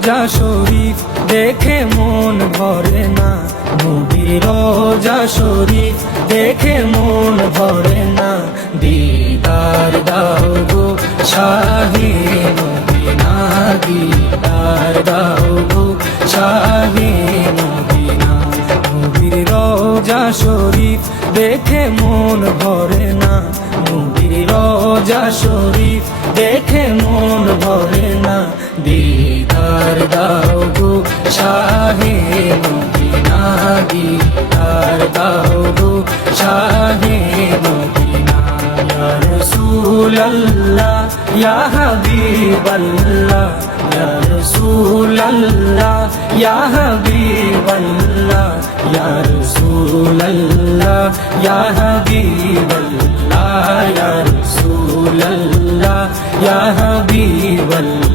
রোজা শরীফ দেখে মন ভরে না, নবীর রোজা শরীফ দেখে মন ভরে না। দিদার দাও গো শাহে মদিনা, দিদার দাও গো শাহে মদিনা। নবীর রোজা শরীফ দেখে মন ভরে না, নবীর রোজা শরীফ দেখে মন ভরে না। দিদার দাও গো শাহে মদিনা, দিদার দাও গো শাহে মদিনা। ইয়া রাসূলুল্লাহ ইয়া হাবিবাল্লাহ, ইয়া রাসূলুল্লাহ ইয়া হাবিবাল্লাহ, ইয়া রাসূলুল্লাহ ইয়া হাবিবাল্লাহ, ইয়া রাসূলুল্লাহ ইয়া হাবিবাল্লাহ।